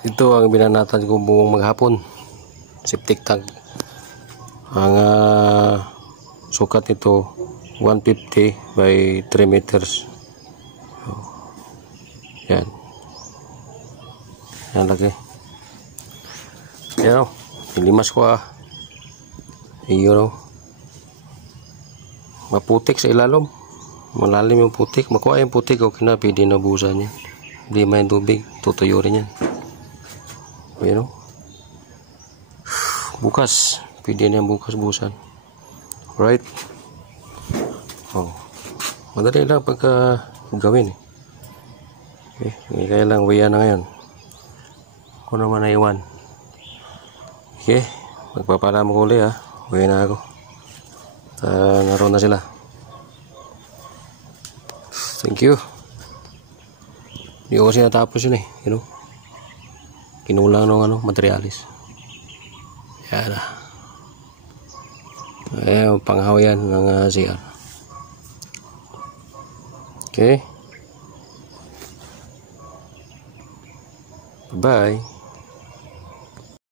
Ito ang binanatan ko buong maghapon. Septic tank. Ang sukat nito 150 by 3 meters. Yan. Yan lagi. Yan o. Ilimas ko Iyon o. Maputik sa ilalom. Malalim yung putik. Makuha yung putik. Okay na. Pwede na busan yan. Hindi may tubig. Tutuyo rin yan. Ayan o. Bukas. Pwede na yung bukas busan. Alright. Oh. Madali lang pagka gawin eh. Okay. Kaya lang waya na ngayon. Ako naman na iwan. Okay. Magpapala mo ko ulit ha. Waya na ako. Naroon na sila. Thank you. Hindi ko kasi natapos yun eh. You know? Kinulang ng materialis. Yan na. Ayan, panghawayan ng CR. Okay. Bye-bye.